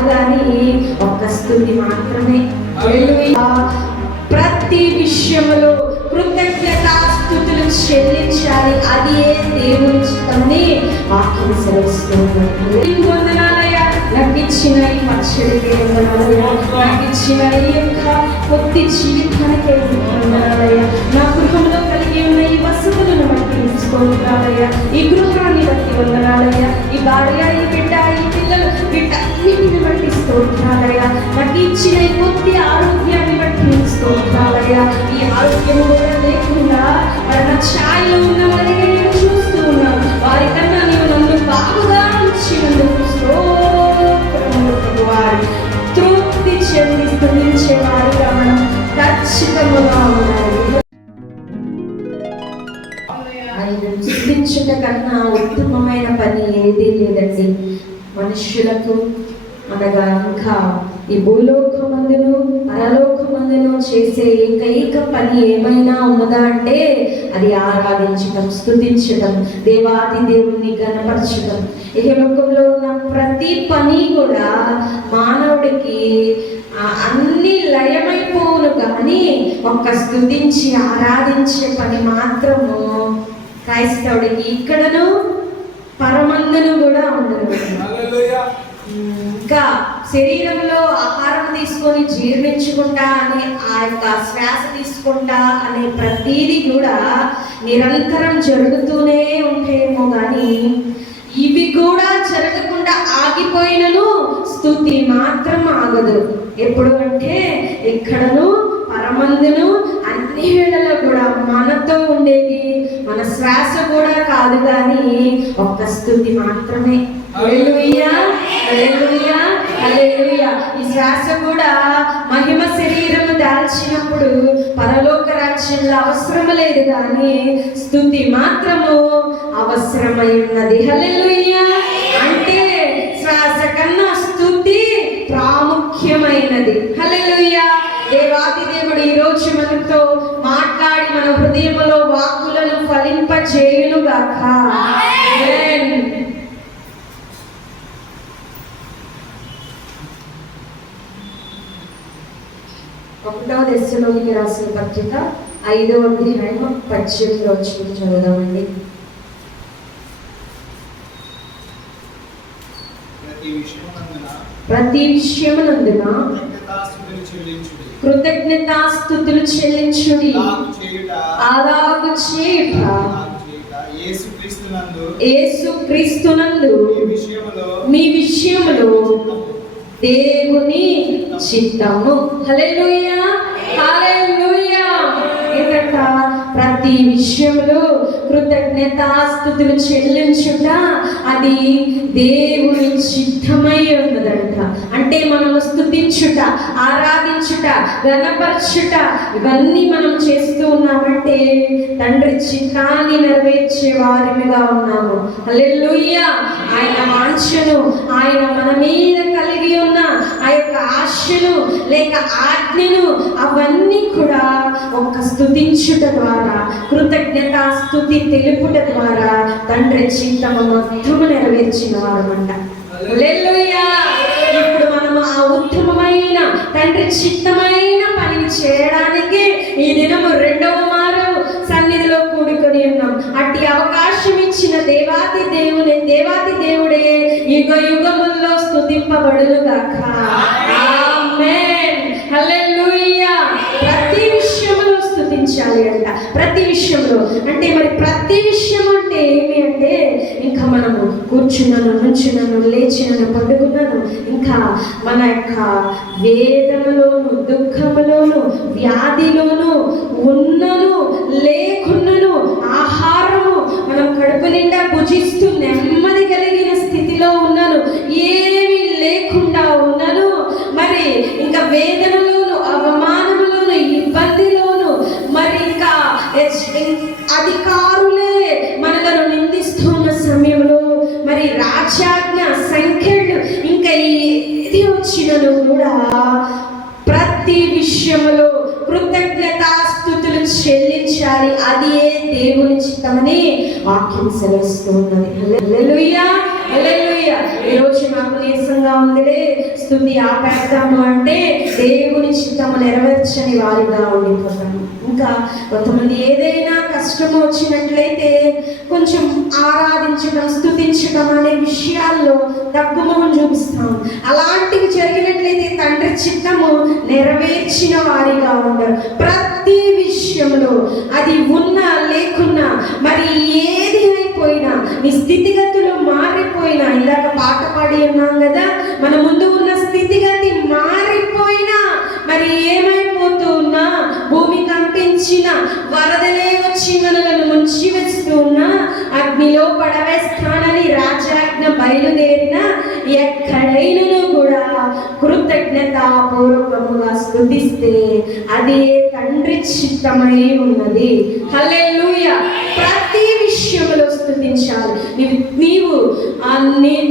కాదు కానీ ఒక్క స్తుతి మాత్రమే. ప్రతి విషయంలో కృతజ్ఞతాస్తుతులు చెల్లించాలి, అది ఏ దేవుని చిత్తమని వాక్యం సెలవిస్తున్నారు. వందనాలయ్యా, నాకు ఇచ్చిన ఈ పచ్చడికి వందనాలయ్యా, నాకు ఇచ్చిన ఈ యొక్క కొద్ది జీవితానికి వందనాలయ్యా, నా గృహంలో కలిగి ఉన్న ఈ వసతులను బట్టి స్తోత్రాలయ్యా, ఈ గృహాన్ని బట్టి వందనాలయ్యా, ఈ భార్య, ఈ బిడ్డ, ఈ పిల్లలు, వీటన్నిటిని బట్టి స్తోత్రాలయ్యా, నాకు ఇచ్చిన ఈ కొద్ది ఆరోగ్యాన్ని బట్టి స్తోత్రాలయ్యా. ఈ ఆరోగ్యం కూడా లేకుండా మరణ ఛాయలో ఉన్న వారిని నేను చూస్తూ ఉన్నాను. వారికన్నా నీవు నన్ను బాగుగా ఉంచినందుకు స్తోత్రములు. వారి తృప్తి చెంది స్తుతించే వారిగా మనం ఖచ్చితంగా ఉండాలి. ఆయన స్తుతించుట కన్నా ఉత్తమమైన పని ఏదీ లేదండి. మనుష్యులకు అనగా ఇంకా ఈ భూలోకమందును పరలోకమందును చేసే ఏకైక పని ఏమైనా ఉన్నదా అంటే అది ఆరాధించటం, స్తుతించటం, దేవాది దేవుణ్ణి గణపరచటం. ఈ లోకంలో ఉన్న ప్రతి పని కూడా మానవుడికి అన్ని లయమైపోవును కానీ ఒక్క స్తుతించి ఆరాధించే పని మాత్రము క్రైస్తవుడికి ఇక్కడను పరమందును కూడా ఉండదు. ఇంకా శరీరంలో ఆహారం తీసుకొని జీర్ణించుకుంటా అనే ఆ యొక్క శ్వాస తీసుకుంటా అనే ప్రతీది కూడా నిరంతరం జరుగుతూనే ఉంటాయేమో కానీ ఇవి కూడా జరగకుండా ఆగిపోయినను స్తుతి మాత్రం ఆగదు. ఎప్పుడు అంటే ఎక్కడను పరమందును అన్ని వేళలో కూడా మనతో ఉండేది మన శ్వాస కూడా కాదు కానీ ఒక్క స్తుతి మాత్రమే. హల్లెలూయా, హల్లెలూయా, హల్లెలూయా. ఈ శ్వాస కూడా మహిమ శరీరము దాల్చినప్పుడు పరలోక రాజ్యంలో అవసరం లేదు కానీ స్తుతి మాత్రము అవసరమై ఉన్నది. హల్లెలూయా. అంటే శ్వాస కన్నా స్తుతి ప్రాముఖ్యమైనది. హల్లెలూయా. దేవాది దేవుడు ఈ రోజు మనతో మాట్లాడి మన హృదయంలో వాక్కులను ఫలింపజేయునుగాక. ఆమేన్. 1వ దశలోనికి రాసిన పత్రిక 5వ అధ్యాయం 18వ వచనం చదువుదామండి. ప్రతి విషయమునందున కృతజ్ఞతాస్తుతులు చెల్లించుడి, అలాగు చేయుట యేసుక్రీస్తునందు మీ విషయములో దేవుని చిత్తము. హల్లెలూయా, హల్లెలూయా. ప్రతి విషయంలో కృతజ్ఞతాస్తుతులు చెల్లించుట అది దేవుని చిత్తమై ఉన్నదంట. అంటే మనం స్తుతించుట, ఆరాధించుట, గణపరచుట ఇవన్నీ మనం చేస్తూ ఉన్నామంటే తండ్రి చిత్తాన్ని నెరవేర్చే వారిగా ఉన్నాము. హల్లెలూయా. ఆయన వాంఛను, ఆయన మన మీద కలిగి ఉన్న ఆ యొక్క ఆశను లేక ఆజ్ఞను అవన్నీ కూడా ఒక్క స్తుతించుట ద్వారా, కృతజ్ఞతాస్తుతి తెలుపుట ద్వారా తండ్రి చిత్తము మొత్తము నెరవేర్చిన వారమంట. హల్లెలూయా. ఇప్పుడు మనము ఆ ఉత్తమమైన తండ్రి చిత్తమైన పనిని చేయడానికి ఈ దినము 2వ మారు సన్నిధిలో కూడుకొని ఉన్నాం. అట్టి అవకాశం ఇచ్చిన దేవాది దేవుడే యుగ యుగముల్లో స్తుతింపబడునుగాక. ఆమేన్. హల్లెలూయా. ప్రతి విషయంలో స్తుతించాలి అంట. ప్రతి విషయంలో అంటే మరి ప్రతి విషయం అంటే ఏమి అంటే ఇంకా మనము కూర్చున్నాను, నుంచున్నాను, లేచినాను, పడుకున్నాను, ఇంకా మన యొక్క వేదనలోను, దుఃఖములోను, వ్యాధిలోను ఉన్నను లేకున్నను ఆహారము మనం కడుపు నిండా భుజిస్తూ నెమ్మది కలిగిన స్థితిలో ఉన్నాను, ఏమి లేకుండా ఉన్నాను, మరి ఇంకా వేదనలోను, అవమానములోను, ఇబ్బందిలోను, మరి ఇంకా అధికారులే మనలను నిందిస్తున్న సమయంలో మరి రాజ్యాజ్ఞ సంఖ్యలు ఇంకా ఏది వచ్చినను కూడా ప్రతి విషయంలో కృతజ్ఞతాస్తుతులు చెల్లించాలి. అది ఏ దేవుని చిత్తమని వాక్యం సెలవిస్తూ ఉన్నది. హల్లెలూయా, హల్లెలూయా. ఈరోజు నాకు నీరసంగా ఉందిలే, స్తుతి ఆపేద్దాము అంటే దేవుని చిత్తము నెరవేర్చని వారిగా ఉండిపోతాము. ఇంకా కొంతమంది ఏదైనా కష్టము వచ్చినట్లయితే కొంచెం ఆరాధించడం, స్తుతించడం అనే విషయాల్లో తగ్గుముఖం చూపిస్తాం. అలాంటివి జరిగినట్లయితే తండ్రి చిత్తము నెరవేర్చిన వారిగా ఉండరు. ప్రతి విషయంలో అది ఉన్నా లేకున్నా, మరి ఏది అయిపోయినా, నీ స్థితిగతులు మారిపోయినా, ఇందాక పాట పాడి ఉన్నాం కదా, మన ముందు ఉన్న స్థితిగతి మారిపోయినా, మరి ఏమైపోతూ ఉన్నా, భూమి కంపించిన, వరదలే వచ్చి మనలను ముంచి వేస్తూ ఉన్నా, అగ్నిలో పడవేస్తానని రాజాజ్ఞ బయలుదేరిన, ఎక్కడైనా కూడా కృతజ్ఞతాపూర్వకముగా స్తుతిస్తే అదే తండ్రి చిత్తమై ఉన్నది. హల్లెలూయా. ప్రతి విషయంలో స్తుతించాలి. నీవు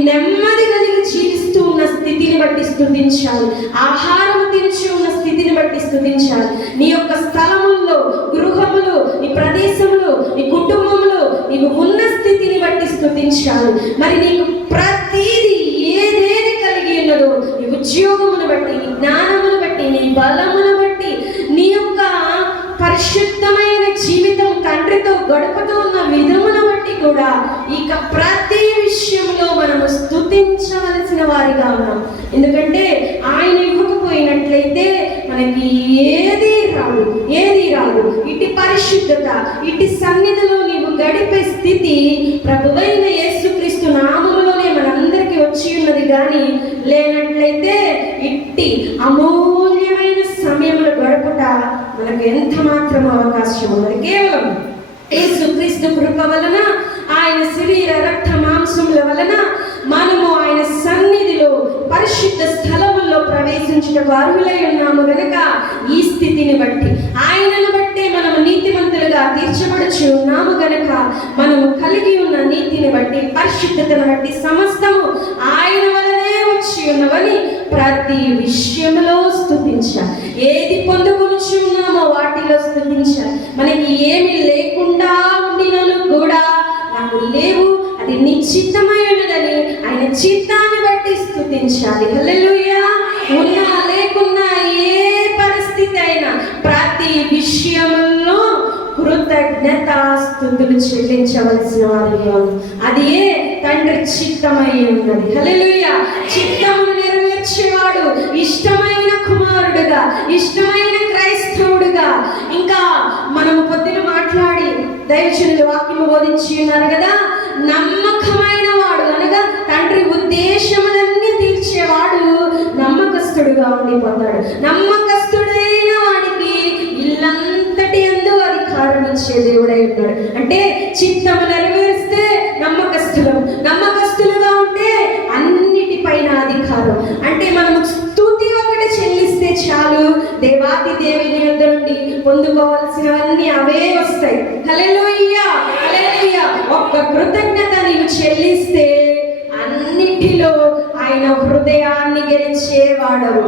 నెమ్మది కలిగి జీవిస్తూ ఉన్న స్థితిని బట్టి స్తుతించాలి. ఆహారం తినిచి ఉన్న స్థితిని బట్టి స్తుతించాలి. నీ యొక్క స్థలములో, గృహములో, నీ ప్రదేశంలో, నీ కుటుంబంలో నీవు ఉన్న స్థితిని బట్టి స్తుతించాలి. మరి నీకు ప్రతిదీ ఏదేది కలిగి ఉన్నదో, నీ ఉద్యోగమును బట్టి, నీ జ్ఞానమును బట్టి, నీ బలమును బట్టి, నీ యొక్క పరిశుద్ధమైన జీవితం తండ్రితో గడుపుతూ ఉన్న విధమును బట్టి కూడా ఇక ప్రతి విషయంలో మనము స్తుతించవలసిన వారిగా ఉన్నాం. ఎందుకంటే ఆయన ఇవ్వకపోయినట్లయితే మనకి ఏది రాదు. ఇటు పరిశుద్ధత, ఇటు సన్నిధిలో నీవు గడిపే స్థితి ప్రభువైన యేసుక్రీస్తు నామములోనే మనందరికీ వచ్చి ఉన్నది. కానీ లేనట్లయితే ఇట్టి అమూల్యమైన సమయంలో గడుపుట మనకు ఎంత మాత్రం అవకాశం ఉన్నది. కేవలం యేసుక్రీస్తు కృప వలన, ఆయన శరీర రక్త మాంసముల వలన మనము ఆయన సన్నిధిలో పరిశుద్ధ స్థలముల్లో ప్రవేశించుటకు అర్హులై ఉన్నాము గనుక ఈ స్థితిని బట్టి, ఆయనను బట్టే మనము నీతిమంతులుగా తీర్చబడుచు ఉన్నాము గనుక మనము కలిగి ఉన్న నీతిని బట్టి, పరిశుద్ధతను బట్టి సమస్తము ఆయన వలనే వచ్చి ఉన్నవని ప్రతి విషయంలో స్తుతించాలి. ఏది పొందుకొనుచు ఉన్నామో వాటిలో స్తుతించాలి. మనకి ఏమి లేకుండా ఉండినను కూడా నాకు లేవు, అది నీ చిత్తమై ఉన్నదని ఆయన చిత్తాన్ని బట్టి స్తుతించాలి. హల్లెలూయా. ఉన్నా లేకున్నా, ఏ పరిస్థితి అయినా ప్రతి విషయంలో కృతజ్ఞతాస్తుతులు చెల్లించవలసిన వారిగా అది ఏ తండ్రి చిత్తమై ఉన్నది. హల్లెలూయా. చిత్తమును నెరవేర్చేవాడు ఇష్టమైన కుమారుడుగా, ఇష్టమైన క్రైస్తవుడుగా. ఇంకా మనము పొద్దున మాట్లాడి దైవజనులు వాక్యము బోధించి ఉన్నారు కదా, నమ్మకమైన వాడు అనగా తండ్రి ఉద్దేశములన్నీ తీర్చేవాడు నమ్మకస్తుడుగా ఉండిపోతాడు. నమ్మకస్తుడైన వాడికి ఇల్లంతటి యందు అధికారం ఇచ్చే దేవుడై ఉన్నాడు. అంటే చిత్తము నెరవేరిస్తే నమ్మకస్తులుగా ఉంటే అన్నిటిపైన అధికారం. అంటే మనము స్తుతి ఒకటి చెల్లిస్తే చాలు, దేవాది దేవుని యొద్ద నుండి పొందుకోవాల్సినవన్నీ అవే వస్తాయి. హల్లెలూయా. హల్లెలూయా. ఒక్క కృతజ్ఞత నీవు చెల్లిస్తే అన్నిటిలో ఆయన హృదయాన్ని గెలిచేవాడవు.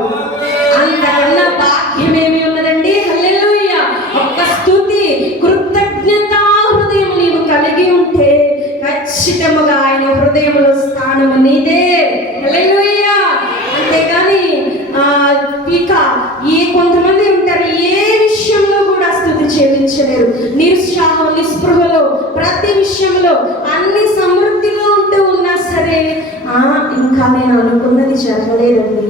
అంతకన్నా భాగ్యమేమి ఉన్నదండి. హల్లెలూయా. ఒక్క స్తుతి, కృతజ్ఞత హృదయం నీవు కలిగి ఉంటే ఖచ్చితంగా ఆయన హృదయంలో స్థానము నీదే. హల్లెలూయా. అంతేగాని ఇక కొంతమంది ఉంటారు, ఏ విషయంలో కూడా స్తుతి చెల్లించలేరు. నిరుత్సాహం, నిస్పృహలో, ప్రతి విషయంలో అన్ని సమృద్ధిలో ఉంటూ ఉన్నా సరే, ఇంకా నేను అనుకున్నది జరగలేదండి.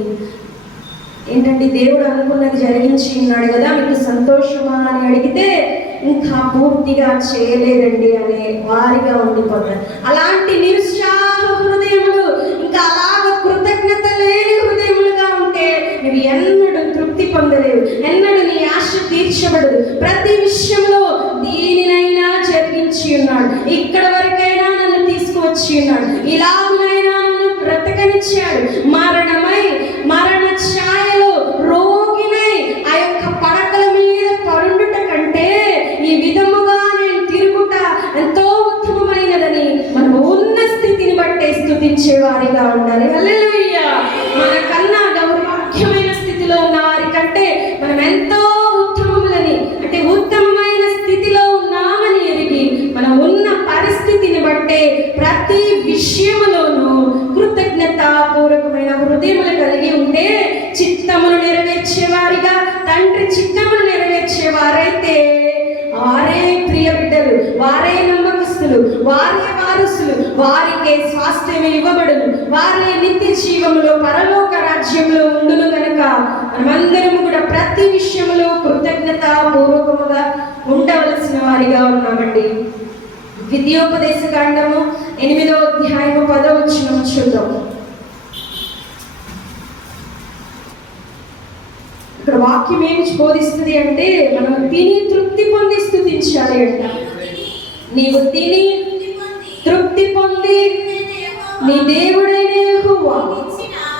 ఏంటంటే దేవుడు అనుకున్నది జరిగించి ఉన్నాడు కదా, మీకు సంతోషమా అని అడిగితే ఇంకా పూర్తిగా చేయలేదండి అనే వారిగా ఉండిపోతారు. అలాంటి నిరుత్సాహ హృదయములు, ఇంకా అలాగ కృతజ్ఞత లేని హృదయములుగా ఉంటే నువ్వు ఎన్నడూ తృప్తి పొందలేవు, ఎన్నడూ నీ ఆశ తీర్చబడదు. ప్రతి విషయంలో దీనినైనా జరిగించి ఉన్నాడు, ఇక్కడ వరకైనా నన్ను తీసుకువచ్చి ఉన్నాడు, ఇలాగునైనా నన్ను బ్రతకనిచ్చాడు. మరణ ఛాయలో రోగినై ఆ యొక్క పడకల మీద పరుండుట కంటే ఈ విధముగా నేను తిరుగుట ఎంతో ఉత్తమమైనదని మనం ఉన్న స్థితిని బట్టే స్తుతించే వారిగా ఉండాలి. హల్లెలూయా. మనకన్నా దౌర్భాగ్యమైన స్థితిలో ఉన్న వారి కంటే మనం ఎంతో ఉత్తమములని, అంటే ఉత్తమమైన స్థితిలో ఉన్నామని ఎరిగి మనం ఉన్న పరిస్థితిని బట్టే ప్రతి విషయములోనూ వారైతే వారే ప్రియ బిడ్డలు, వారే నమ్మకస్తులు, వారే వారసులు, వారికే స్వాస్థ్యం ఇవ్వబడును, వారే నిత్య జీవములో పరలోక రాజ్యంలో ఉండును. కనుక మనమందరము కూడా ప్రతి విషయంలో కృతజ్ఞత పూర్వకముగా ఉండవలసిన వారిగా ఉన్నామండి. ద్వితీయోపదేశ కాండము 8వ అధ్యాయము 10వ వచనం చూద్దాం. ఇక్కడ వాక్యం ఏమి బోధిస్తుంది అంటే, మనం తిని తృప్తి పొంది స్తుతించాలి అంట. నీవు తిని తృప్తి పొంది నీ దేవుడైన యెహోవా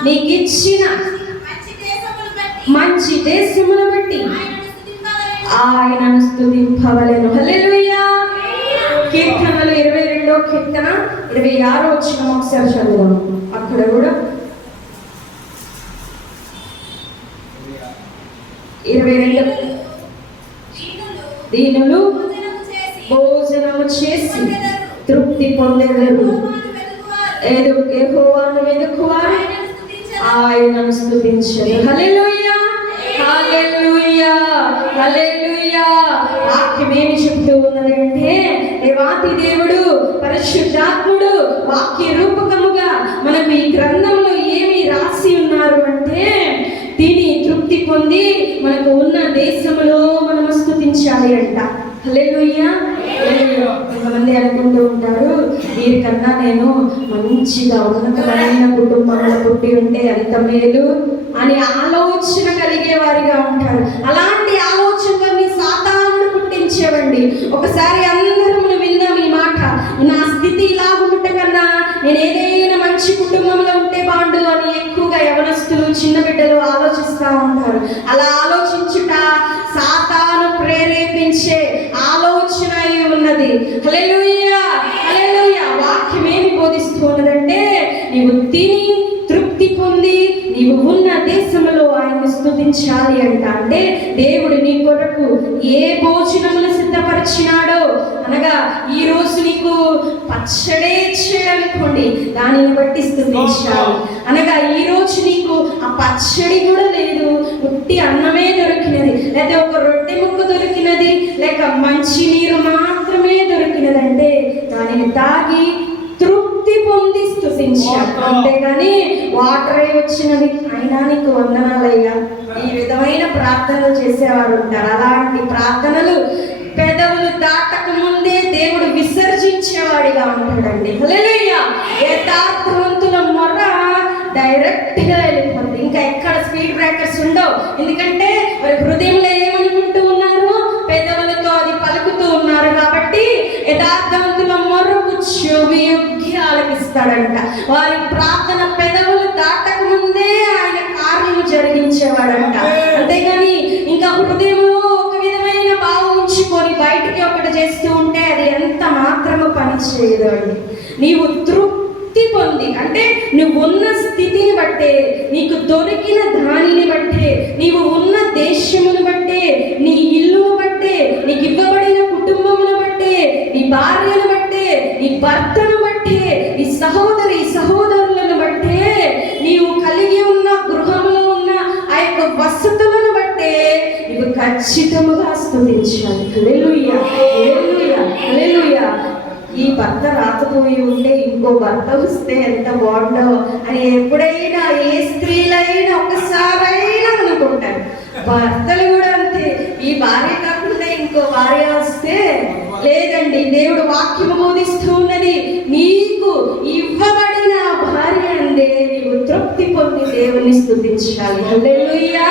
నీకిచ్చిన మంచి దేశమును బట్టి ఆయనను స్తుతింపవలెను. హల్లెలూయా. కీర్తనలు 22వ కీర్తన 26వ వచనం ఒకసారి చదువుదాం. అక్కడ కూడా 22 దీనులు భోజనము చేసి తృప్తి పొందెదరు, యెహోవాను వెదుకువారు ఆయనను స్తుతించెదరు. హల్లెలూయా, హల్లెలూయా, హల్లెలూయా. వాక్యం ఏమి చెప్తూ ఉన్నది అంటే, దేవాతి దేవుడు పరిశుద్ధాత్ముడు వాక్య రూపకముగా మనకు ఈ గ్రంథంలో ఏమి రాసి ఉన్నారు అంటే, తిని తృప్తి పొంది మనకు ఉన్న దేశంలో మనం స్తుతించాలి అంట. హల్లెలూయా. కొంతమంది అనుకుంటూ ఉంటారు, వీరికన్నా నేను మంచిగా ఉన్నతమైన కుటుంబంలో పుట్టి ఉంటే ఎంత మేలు అని ఆలోచన కలిగే వారిగా ఉంటారు. అలాంటి ఆలోచనలన్నీ సాతానుడు పుట్టించేవండి. ఒకసారి అందరం విందాం ఈ మాట. నా స్థితి ఇలా ఉండట కన్నా నేను ఏదైనా మంచి కుటుంబంలో ఉంటే బాగుండు అని ఎక్కువగా యవనస్తులు, చిన్న బిడ్డలు ఆలోచిస్తూ ఉంటారు. అలా ఆలోచించుట సాతాను ప్రేరేపించే ఆలోచన ఉన్నది. హల్లెలూయా, హల్లెలూయా. వాక్యం ఏమి బోధిస్తూ ఉన్నదంటే, నీవు తిని తృప్తి పొంది నీవు ఉన్న దేశంలో ఆయన్ని స్తుతించాలి అంట. అంటే దేవుడు నీ కొరకు ఏ భోజనమును సిద్ధపరిచినాడో, అనగా ఈ రోజు నీకు పచ్చడే ఇచ్చాడనుకోండి, దానిని బట్టి స్తుతించాలి. అనగా ఈ రోజు నీకు ఆ పచ్చడి కూడా లేదు, ఉట్టి అన్నమే దొరికినది, లేదా ఒక రొట్టె ముక్క దొరికినది, లేక మంచి నీరు మాత్రమే దొరికినదంటే దానిని తాగి తృప్తి పొంది స్తుతించాలి. అంతేగాని వాటరే వచ్చినది అయినా నీకు వందనాలయ్యా, ఈ విధమైన ప్రార్థనలు చేసేవారు ఉంటారు. అలాంటి ప్రార్థనలు పెదవులు దాటక ముందే దేవుడు విసర్జించేవాడిగా ఉంటాడండి. హల్లెలూయా. యథార్థవంతుల మొర డైరెక్ట్ గా వెళ్ళిపోతుంది, ఇంకా ఎక్కడ స్పీడ్ బ్రేకర్స్ ఉండవు. ఎందుకంటే వారి హృదయంలో ఏమనుకుంటూ ఉన్నారు, పెదవులతో అది పలుకుతూ ఉన్నారు. కాబట్టి యథార్థవంతుల మొర్రకు చెవి ఆలకిస్తాడంట. వారి ప్రార్థన పెదవులు దాటక ముందే ఆయన కార్యము జరిగించేవాడంట. అంతేగాని ఇంకా హృదయంలో ఒక విధమైన భావం ఉంచుకొని బయటికి ఒకటి చేస్తూ ఉంటే అది ఎంత మాత్రము పని చేయదు అండి. నీవు తృప్తి పొంది, అంటే నువ్వు ఉన్న స్థితిని బట్టే, నీకు దొరికిన దానిని బట్టే, నీవు ఉన్న దేశమును బట్టే, నీ ఇల్లును బట్టే, నీకు ఇవ్వబడిన కుటుంబమును బట్టే, నీ భార్యను బట్టే, నీ భర్తను బట్టే, నీ సహోదరి సహోదరులను బట్టే, నీవు కలిగి ఉన్న గృహంలో ఉన్న ఆ యొక్క వసతులను బట్టే నీవు ఖచ్చితంగా స్తుతించాలి. హల్లెలూయా, హల్లెలూయా, హల్లెలూయా. ఈ భర్త రాకపోయి ఉంటే ఇంకో భర్త వస్తే ఎంత బాగుండో అని ఎప్పుడైనా ఏ స్త్రీలైనా ఒకసారైనా అనుకుంటారు. భర్తలు కూడా అంతే, ఈ భార్య కాకుండా ఇంకో భార్య వస్తే లేదండి. దేవుడు వాక్యము బోధిస్తూ ఉన్నది, నీకు ఇవ్వబడిన భార్య అందే నీవు తృప్తి పొంది దేవుని స్తుతించాలి. హల్లెలూయా.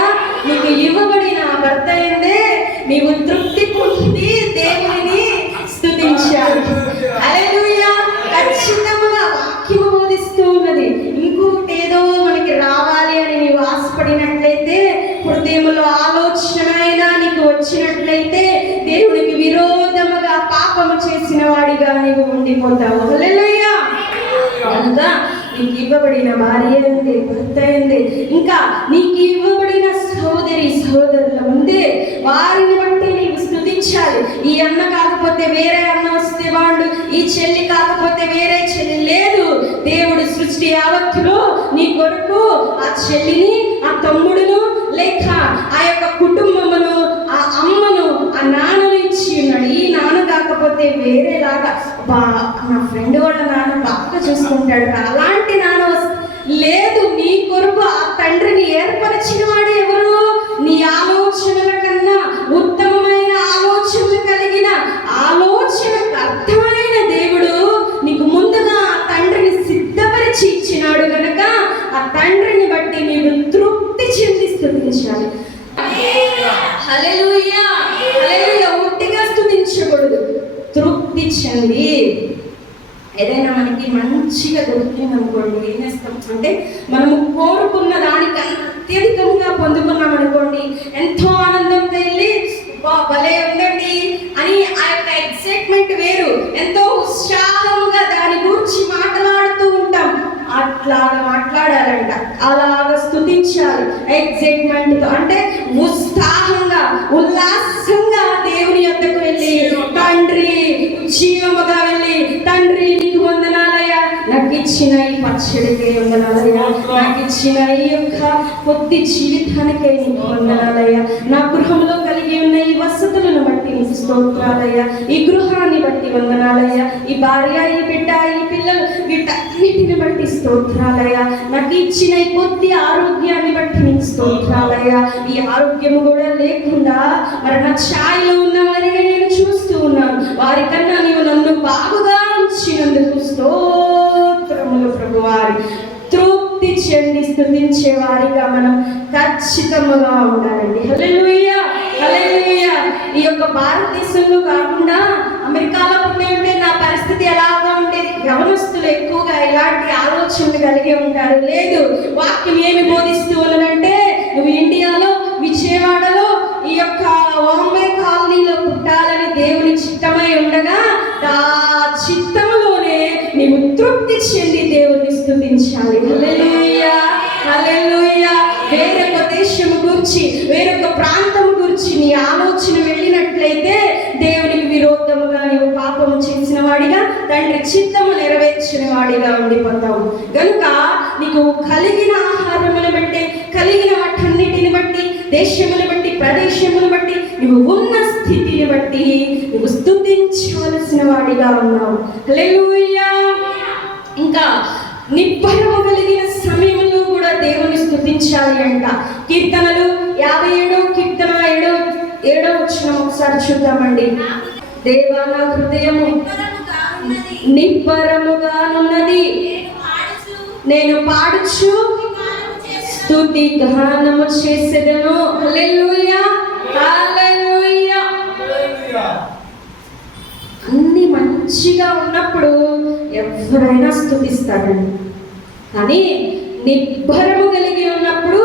నీకు ఇవ్వబడిన భర్త అందే నీవు తృప్తి పొంది దేవుని స్తుతించాలి. హల్లెలూయా. ఖచ్చితంగా వాక్యము బోధిస్తూ ఉన్నది. ఇంకొకటి ఏదో మనకి రావాలి అని నీవు ఆశపడినట్లయితే, హృదయంలో ఆలోచన అయినా నీకు వచ్చినట్లయితే, దేవునికి విరోధముగా పాపము చేసిన వాడిగా నీవు ఉండిపోతావు. హల్లెలూయా. కనుక నీకు ఇవ్వబడిన భార్య ఉంది, భర్త ఉంది, ఇంకా నీకు ఇవ్వబడిన సహోదరి సహోదరుల ముందే వారిని బట్టి నీవు స్తుతించాలి. ఈ అన్న కాకపోతే వేరే అన్న వస్తే వాడు, ఈ చెల్లి కాకపోతే వేరే చెల్లి లేదు. దేవుడు సృష్టి యావత్తులో నీ కొరకు ఆ చెల్లిని, ఆ తమ్ముడును, లేక ఆ యొక్క కుటుంబమును, ఆ అమ్మను, ఆ లేకపోతే వేరేలాగా నా ఫ్రెండ్ వాళ్ళ నాన్న బాగా చూసుకుంటాడు అలాంటి నాన్న లేదు. నీ కొరకు ఆ తండ్రిని ఏర్పరిచిన వాడు ఎవరు? నీ ఆలోచనల కన్నా ఉత్తమమైన ఆలోచనలు కలిగిన ఆలోచనకు అర్థమైన దేవుడు నీకు ముందుగా ఆ తండ్రిని సిద్ధపరిచి ఇచ్చినాడు కనుక ఆ తండ్రిని బట్టి నీవు తృప్తి చెంది స్తుతించాలి. హల్లెలూయా, హల్లెలూయా. ఉట్టిగా స్తుతించకూడదు, తృప్తి చెంది. ఏదైనా మనకి మంచిగా దొరుకుతుంది అనుకోండి, ఏం చేస్తాం అంటే మనము కోరుకున్న దానికన్నా అత్యధికంగా పొందుకున్నాం అనుకోండి, ఎంతో ఆనందంతో వెళ్ళి భలే ఉందండి అని ఆ యొక్క ఎక్సైట్మెంట్ వేరు, ఎంతో ఉత్సాహంగా దాని గురించి మాట్లాడుతూ ఉంటాం. అట్లాగా మాట్లాడాలంట, అలాగా స్తుతించాలి ఎక్సైట్మెంట్తో, అంటే ఉత్సాహంగా ఉల్లాసంగా దేవుని యొద్దకు వెళ్ళి తండ్రి జీవముగా వెళ్ళి తండ్రి నీకు వందనాలయ్యా, నాకు ఇచ్చిన ఈ పచ్చడికే వందనాలయ్యా, నాకు ఇచ్చిన ఈ యొక్క కొద్ది జీవితానికే నీకు వందనాలయ్యా, నా గృహంలో కలిగి ఉన్న ఈ వసతులను బట్టి నీకు స్తోత్రాలయ్యా, ఈ గృహాన్ని బట్టి వందనాలయ్యా, ఈ భార్య ఈ బిడ్డ ఈ పిల్లలు వీటన్నిటిని బట్టి స్తోత్రాలయ్యా, నాకు ఇచ్చిన ఈ కొద్ది ఆరోగ్యాన్ని బట్టి నీకు స్తోత్రాలయ్యా. ఈ ఆరోగ్యము కూడా లేకుండా మరణ ఛాయలో ఉన్న వారిని నేను చూస్తూ ఉన్నాను, వారికన్నా నీవు నన్ను బాగుగా ఉంచినందుకు స్తోత్రములు ప్రభువారి. తృప్తి చెంది స్తుతించే వారిగా మనం ఖచ్చితంగా ఉండాలండి. హల్లెలూయా, హల్లెలూయా. ఈ యొక్క భారతదేశంలో కాకుండా అమెరికాలో ఉంటే నా పరిస్థితి ఎలాగా ఉండేది? యవనస్తులు ఎక్కువగా ఇలాంటి ఆలోచనలు కలిగి ఉంటారు. లేదు, వాక్యం ఏమి బోధిస్తూ ఉన్నదంటే నువ్వు ఇండియాలో విజయవాడలో ఈ యొక్క బాంబే కాలనీలో పుట్టాలని దేవుని చిత్తమై ఉండగా ఆ చిత్తములోనే నీవు తృప్తి చెంది దేవుని స్తుతించాలి. హల్లెలూయా, హల్లెలూయా. వేరొక దేశము గురించి వేరొక ప్రాంతము గురించి నీ ఆలోచన వెళ్ళినట్లయితే దేవునికి విరోధముగా నీవు పాపము చేసిన వాడిగా తండ్రి చిత్తము నెరవేర్చిన వాడిగా ఉండిపోతావు. కనుక నీకు కలిగిన ఆహారమును బట్టి కలిగిన వాటన్నిటిని బట్టి దేశమును బట్టి ప్రదేశమును బట్టి నువ్వు ఉన్న స్థితిని బట్టి నువ్వు స్తుతించవలసిన వాడిగా ఉన్నావు. హల్లెలూయా. ఇంకా నిబ్బరము కలిగిన సమయంలో కూడా దేవుని స్తుతించాలి అంట. కీర్తనలు 57 కీర్తన 7వ వచనం ఒకసారి చూద్దామండి. దేవా నా హృదయము నిబ్బరముగానున్నది, నేను పాడుచు స్తుతి గానము చేసేదను. హల్లెలూయా, హల్లెలూయా. అన్ని మంచిగా ఉన్నప్పుడు ఎవరైనా స్తుతిస్తారండి, కానీ నిబ్బరము కలిగి ఉన్నప్పుడు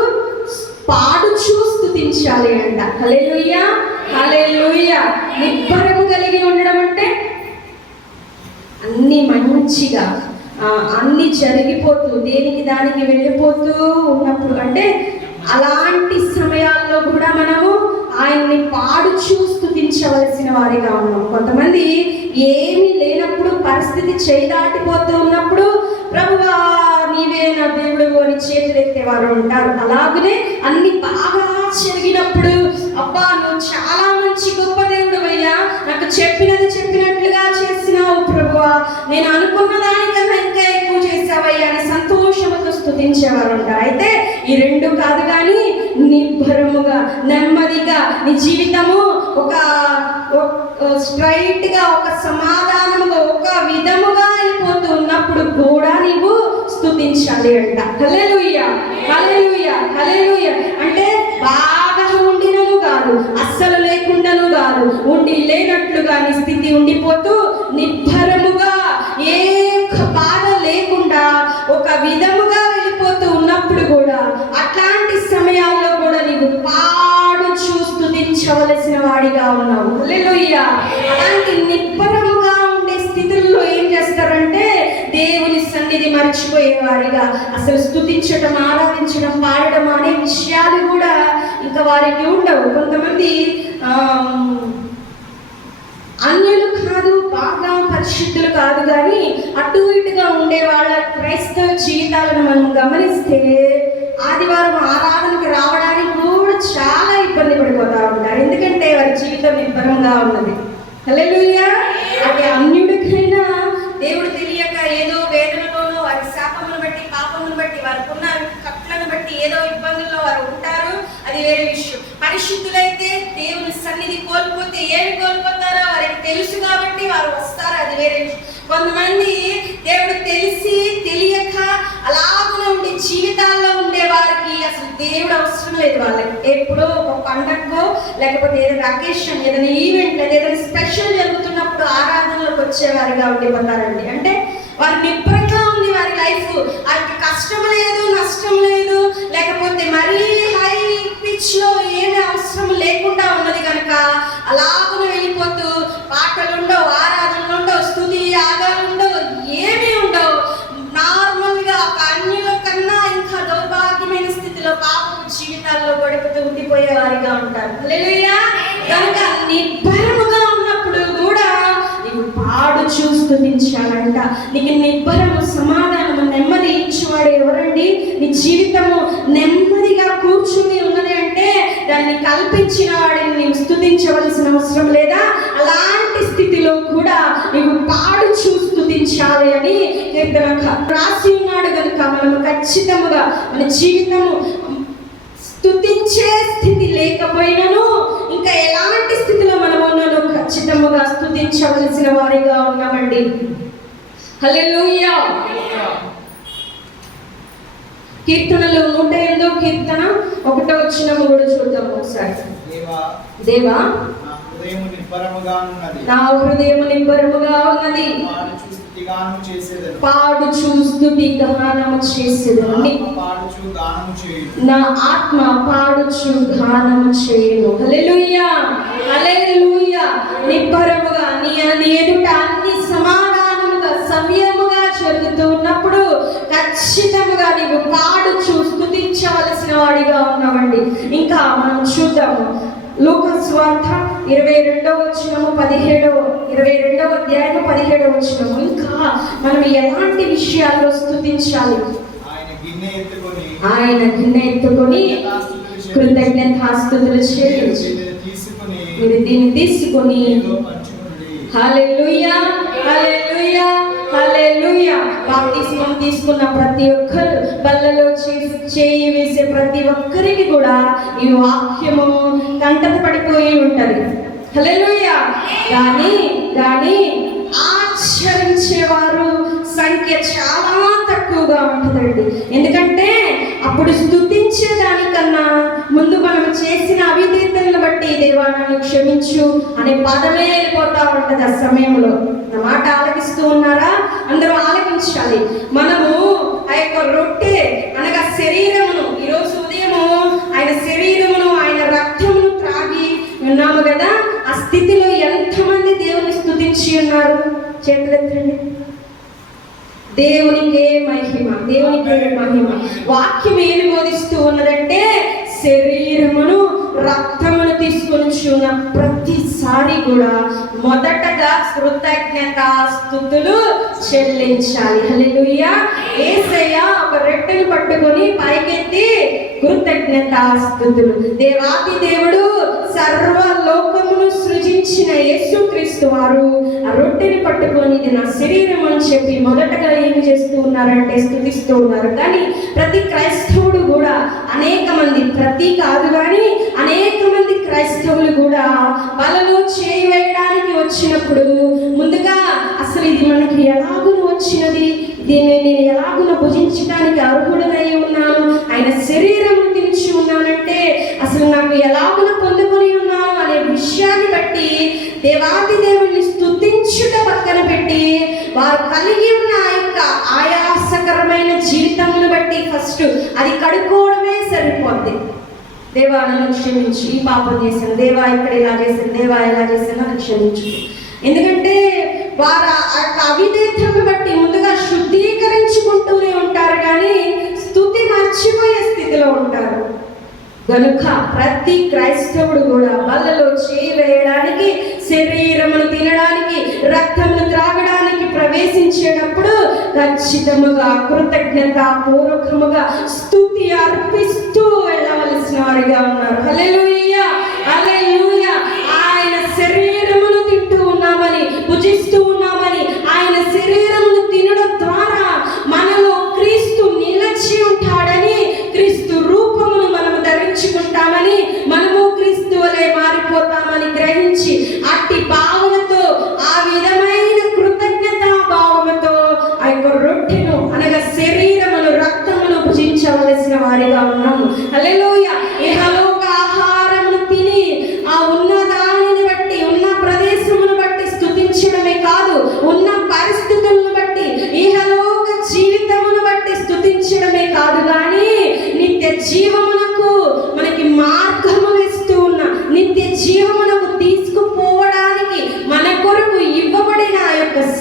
పాడుచూ స్తుతించాలి అంట. హల్లెలూయా, హల్లెలూయా. నిబ్బరము కలిగి ఉండడం అంటే అన్ని మంచిగా అన్ని జరిగిపోతూ దేనికి దానికి వెళ్ళిపోతూ ఉన్నప్పుడు, అంటే అలాంటి సమయాల్లో కూడా మనము ఆయన్ని పాడుచూ స్తుతించవలసిన వారిగా ఉన్నాం. కొంతమంది ఏమీ లేనప్పుడు పరిస్థితి చేదాటిపోతూ ఉన్నప్పుడు ప్రభువా నీవే నా దేవుడు అని చేతులెత్తేవారు ఉంటారు. అలాగనే అన్ని బాగా జరిగినప్పుడు అబ్బా నువ్వు చాలా మంచి గొప్ప దేవుడు అయ్యా, నాకు చెప్పినట్లుగా చేసినావు ప్రభువా, నేను అనుకున్న దానికన్నా ఇంకా ఎక్కువ చేసావయ్యా అని సంతోషంతో స్తుతించేవారు ఉంటారు. అయితే ఈ రెండు కాదు, కానీ నిబ్బరముగా నెమ్మదిగా నీ జీవితము ఒక స్ట్రైట్ గా ఒక సమాధానముగా ఒక విధముగా అయిపోతూ ఉన్నప్పుడు కూడా నీవు స్తుతించాలి అంట. హల్లెలూయా, హల్లెలూయా, హల్లెలూయా. అంటే బాగా ఉండినను కాదు, అస్సలు లేకుండాను కాదు, ఉండి లేనట్లుగా నీ స్థితి ఉండిపోతూ నిబ్బరముగా ఏ బాధ లేకుండా ఒక విధముగా వెళ్ళిపోతూ ఉన్నప్పుడు కూడా అట్లాంటి సమయాల్లో కూడా నీవు పాడుచూ స్తుతించవలసిన వాడిగా ఉన్నావు. హల్లెలూయా. అలాంటి నిబ్బరముగా ఉండే స్థితుల్లో ఏం చేస్తారంటే దేవుని సన్నిధి మర్చిపోయేవారిగా అసలు స్తుతించడం, ఆరాధించడం, పాడడం అనే విషయాలు కూడా ఇంకా వారికి ఉండవు. కొంతమంది అన్యులు కాదు, బాగా పరిశుద్ధులు కాదు, కానీ అటు ఇటుగా ఉండే వాళ్ళ క్రైస్తవ జీవితాలను మనం గమనిస్తే ఆదివారం ఆరాధనకు రావడానికి కూడా చాలా ఇబ్బంది పడిపోతూ ఉంటారు. ఎందుకంటే వారి జీవితం నిబ్బరంగా ఉన్నది. హల్లెలూయా. అది అన్యుడికైనా దేవుడు తెలియక ఏదో వేదనలోనో వారి శాపమును బట్టి పాపమును బట్టి వారికున్న కట్లను బట్టి ఏదో ఇబ్బందుల్లో వారు ఉంటారు, అది వేరే విషయం. పరిశుద్ధులైతే దేవుని సన్నిధి కోల్పోతే ఏమి కోల్పోతారో వారికి తెలుసు కాబట్టి వారు వస్తారు, అది వేరే విషయం. కొంతమంది దేవుడు తెలిసి తెలియక అలాగనే ఉండే జీవితాల్లో ఉండే వారికి అసలు దేవుడు అవసరం లేదు. వాళ్ళకి ఎప్పుడో ఒక పండగో లేకపోతే ఏదైనా అకేషన్, ఏదైనా ఈవెంట్ లేదా ఏదైనా స్పెషల్ జరుగుతున్నప్పుడు ఆరాధనలోకి వచ్చేవారుగా ఉండిపోతారండి. అంటే వారి నిబ్బరంగా ఉంది వారి లైఫ్, వారికి కష్టం లేదు, నష్టం లేదు, లేకపోతే మరీ హై పిచ్ లో ఏమి అవసరం లేకుండా ఉన్నది కనుక అలాగనే వెళ్ళిపోతూ పాటలు ఉండవు, ఆరాధనలు ఉండవు, స్తుతి యాగాలు ఉండవు, ఏమీ ఉండవు. నార్మల్ గా ఒక అన్యుల కన్నా ఇంకా దౌర్భాగ్యమైన స్థితిలో పాపం జీవితాల్లో గడుపుతూ ఉండిపోయే వారిగా ఉంటారు. హల్లెలూయా. కనుక నిబ్బరముగా ఉన్నప్పుడు కూడా నీవు పాడుచూ స్తుతించాలంట. నీకు నిబ్బరము, సమాధానము, నెమ్మది ఇచ్చేవాడు ఎవరండి? నీ జీవితము నెమ్మదిగా కూర్చుని ఉన్నది అంటే దాన్ని కల్పించిన వాడిని నీవు స్తుతించవలసిన అవసరం లేదా? అలాంటి స్థితిలో కూడా నీవు పాడుచూ స్తుతించాలి అని కీర్తన రాసి ఉన్నాడు. కనుక మనము ఖచ్చితంగా మన జీవితము స్తుతించే స్థితి లేకపోయినను ఇంకా ఎలాంటి స్థితిలో మనం ఉన్నానో ఖచ్చితంగా స్తుతించవలసిన వారిగా ఉన్నామండి. హల్లెలూయా. కీర్తనలు 108వ కీర్తన 1వ వచనం కూడా చూద్దాం ఒకసారి. దేవా నా హృదయము నిబ్బరముగా ఉన్నది, పాడుచు స్తుతి గానము చేసేదని నా ఆత్మ పాడుచు గానము చేయును. హల్లెలూయా. హల్లెలూయా. నిబ్బరముగా నీ ఎదుట అన్ని సమాధానముగా సమయముగా జరుగుతూ ఉన్నప్పుడు ఖచ్చితంగా నీవు పాడుచు స్తుతించవలసిన వాడిగా ఉన్నామండి. ఇంకా మనం చూద్దాము లూకా సువార్త 22వ వచనము 22వ అధ్యాయము 17వ వచనము. ఇంకా మనం ఎలాంటి విషయాల్లో స్తుతించాలి? ఆయన గిన్నె ఎత్తుకొని కృతజ్ఞతాస్తుతులు చెల్లించి మీరు దీన్ని తీసుకొని హల్లెలూయా, హల్లెలూయా, హల్లెలూయా. బాప్తిస్మం తీసుకున్న ప్రతి ఒక్కరు, బల్లలో చేయి వేసే ప్రతి ఒక్కరికి కూడా ఈ వాక్యము కంటత పడిపోయి ఉంటది. హల్లెలూయా. కానీ ఆచరించేవారు సంఖ్య చాలా తక్కువగా ఉంటుందండి. ఎందుకంటే అప్పుడు స్తుతించే దానికన్నా ముందు మనం చేసిన అవిధేయతలను బట్టి దేవా నన్ను క్షమించు అనే పదమే వెళ్ళిపోతా ఉంటది ఆ సమయంలో. నా మాట ఆలకిస్తూ ఉన్నారా? అందరూ ఆలకించాలి. మనము ఆ యొక్క రొట్టె అనగా శరీరమును, ఈరోజు ఉదయము ఆయన శరీరమును ఆయన రక్తమును త్రాగి ఉన్నాము కదా, ఆ స్థితిలో ఎంతమంది దేవుని స్తుతించి ఉన్నారు? చేతులెత్తండి. దేవునికే మహిమ, దేవునికే మహిమ. వాక్యం ఏమి బోధిస్తూ ఉన్నదంటే శరీరమును రక్తమును తీసుకొని చూన ప్రతిసారి కూడా మొదటగా కృతజ్ఞతాస్తుతులు చెల్లించాలి. హల్లెలూయా. యేసయ్య ఒక రొట్టెను పట్టుకొని పైకెత్తి కృతజ్ఞతాస్తుతులు. దేవాది దేవుడు సర్వలోకమును సృజించిన యేసుక్రీస్తు వారు ఆ రొట్టెని పట్టుకొని ఇది నా శరీరం అని చెప్పి మొదటగా ఏమి చేస్తూ ఉన్నారంటే స్తుతిస్తూ ఉన్నారు. కానీ ప్రతి క్రైస్తవుడు కూడా అనేక మంది, ప్రతి కాదు కానీ అనేక మంది క్రైస్తవులు కూడా బలలో చేయి వేయడానికి వచ్చినప్పుడు ముందుగా అసలు ఇది మనకి ఎలాగున వచ్చినది, దీన్ని నేను ఎలాగున భుజించడానికి అర్హుడనై ఉన్నాను, ఆయన శరీరం తినిచి ఉన్నానంటే అసలు నాకు ఎలాగున పొందుకొని ఉన్నాను అనే విషయాన్ని బట్టి దేవాది దేవుణ్ణి స్తుతించుట పక్కన పెట్టి వారు కలిగి ఉన్న ఆ యొక్క ఆయాసకరమైన జీవితమును బట్టి ఫస్ట్ అది కడుక్కోవడమే సరిపోద్ది. దేవా నన్ను క్షమించు, ఈ పాపం చేశాను, దేవా ఇక్కడ ఇలా చేశాను, దేవా ఇలా చేశాను అని క్షమించు. ఎందుకంటే వారు ఆ యొక్క అవిధేయతను బట్టి ముందుగా శుద్ధీకరించుకుంటూనే ఉంటారు కానీ స్తుతి మర్చిపోయే స్థితిలో ఉంటారు. కనుక ప్రతి క్రైస్తవుడు కూడా బల్లలో చేయి వేయడానికి, శరీరమును తినడానికి, రక్తమును త్రాగడానికి ప్రవేశించేటప్పుడు ఖచ్చితముగా కృతజ్ఞత పూర్వకముగా స్తుతి అర్పిస్తూ వెళ్ళవలసిన వారిగా ఉన్నారు. హల్లెలూయా, హల్లెలూయా. ఆయన శరీరమును తింటూ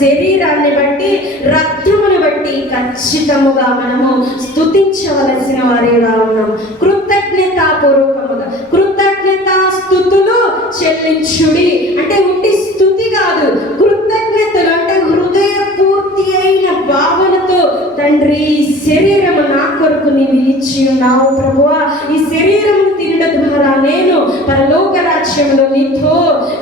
శరీరాన్ని బట్టి, రక్తమును బట్టి ఖచ్చితముగా మనము స్తుతించవలసిన వారిగా ఉన్నాం. కృతజ్ఞతాపూర్వకముగా కృతజ్ఞతాస్తుతులు చెల్లించుడి అంటే ఉట్టి స్తుతి కాదు, కృతజ్ఞతలు అంటే హృదయ పూర్తి అయిన భావనతో, తండ్రి శరీరము నా కొరకు నీవు ఇచ్చి ఉన్నావు ప్రభువా, ఈ శరీరము తినడం ద్వారా నేను పరలోక రాజ్యంలో నీతో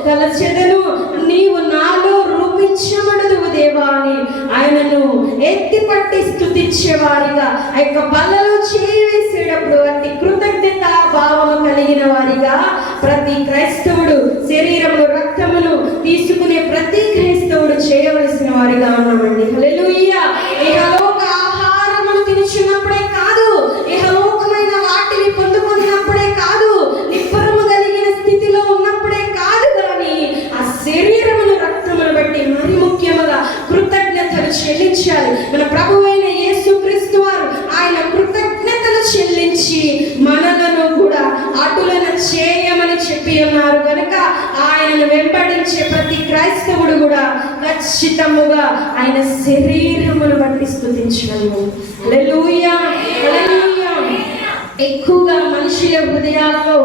కలచెదను, నీవు నాలో రూపించబడదు దేవా అని ఆయనను ఎత్తిపట్టి స్తుతించేవారిగా, ఆ యొక్క బలలో చేయి వేసేటప్పుడు అతి కృతజ్ఞత భావము కలిగిన వారిగా ప్రతి క్రైస్తవుడు శరీరము రక్తమును తీసుకునే ప్రతి క్రైస్తవుడు చేయవలసిన వారిగా ఉన్నామండి. హల్లెలూయా. ఇహలోక ఆహారమును తినుచున్నప్పుడే కాదు, ఇహలోకమైన వాటిని పొందుకున్నప్పుడే కాదు, నిబ్బరము కలిగిన స్థితిలో ఉన్నప్పుడే కాదు, కానీ ఆ శరీరమును రక్తమును బట్టి మరి ముఖ్యముగా కృతజ్ఞతలు చెల్లించాలి. మన ప్రభువైన యేసుక్రీస్తు వారు ఆయన కృతజ్ఞతలు చెల్లించి మనలను కూడా అటులను చేయమని చెప్పి ఉన్నారు కనుక ఆయనను వెంబడించే ప్రతి క్రైస్తవుడు కూడా ఖచ్చితముగా ఆయన శరీరమును బట్టి స్తుతించగలము. హల్లెలూయా, హల్లెలూయా. ఎక్కువగా మనుషుల హృదయాలలో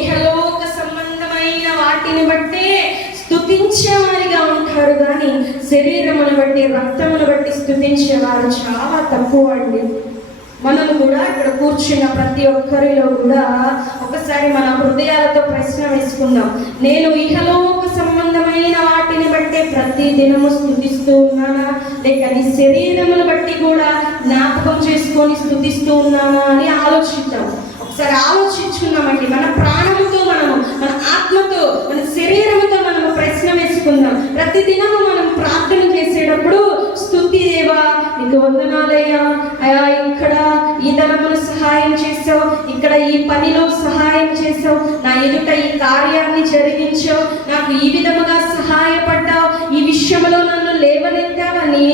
ఇహలోక సంబంధమైన వాటిని బట్టే స్తుతించేవారిగా ఉంటారు, కానీ శరీరమును బట్టి రక్తమును బట్టి స్తుతించేవారు చాలా తక్కువ అండి. మనం కూడా ఇక్కడ కూర్చున్న ప్రతి ఒక్కరిలో కూడా ఒకసారి మన హృదయాలతో ప్రశ్న వేసుకుందాం. నేను ఇహలోక సంబంధమైన వాటిని బట్టి ప్రతి దినము స్తుతిస్తూ ఉన్నానా, లేక నీ శరీరమును బట్టి కూడా జ్ఞాపకం చేసుకొని స్తుతిస్తూ ఉన్నానా అని ఆలోచిద్దాం. ఒకసారి ఆలోచించుకున్నామండి. మన ప్రాణముతో మనము, మన ఆత్మతో, మన శరీరముతో మనము ప్రశ్న వేసుకుందాం. ప్రతి దినము మనం ప్రార్థన చేసేటప్పుడు స్తుతి దేవా నీకు వందనాలయ్యా, అయా ఇక్కడ ఈ ధనమును సహాయం చేసావు, ఇక్కడ ఈ పనిలో సహాయం చేసావు, నా ఎదుట ఈ కార్యాన్ని జరిగించావు, నాకు ఈ విధముగా సహాయపడ్డావు, ఈ విషయంలో నన్ను లేవనెత్తావని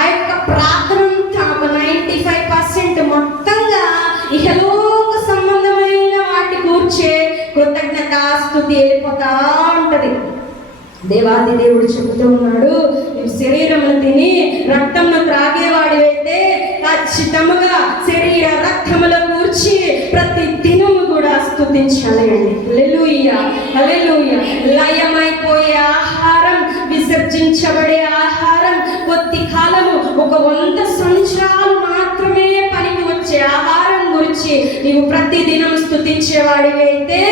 ఆ యొక్క ప్రార్థన 95% మొత్తంగా ఇహలోక సంబంధమైన వాటి కూర్చే కృతజ్ఞతాస్తుతి వెళ్ళిపోతా ఉంటది. దేవాది దేవుడు చెబుతూ ఉన్నాడు, నువ్వు శరీరమును తిని రక్తమును త్రాగేవాడివైతే ఖచ్చితముగా శరీర రక్తముల కూర్చి ప్రతి దినము కూడా స్తుతించాలి అండి. హల్లెలూయా, హల్లెలూయా. లయమైపోయే ఆహారం, విసర్జించబడే ఆహారం, కొద్ది కాలము 100 సంవత్సరాలు మాత్రమే పనికి వచ్చే ఆహారం గురించి నీవు ప్రతి దినం స్తుతించేవాడివైతే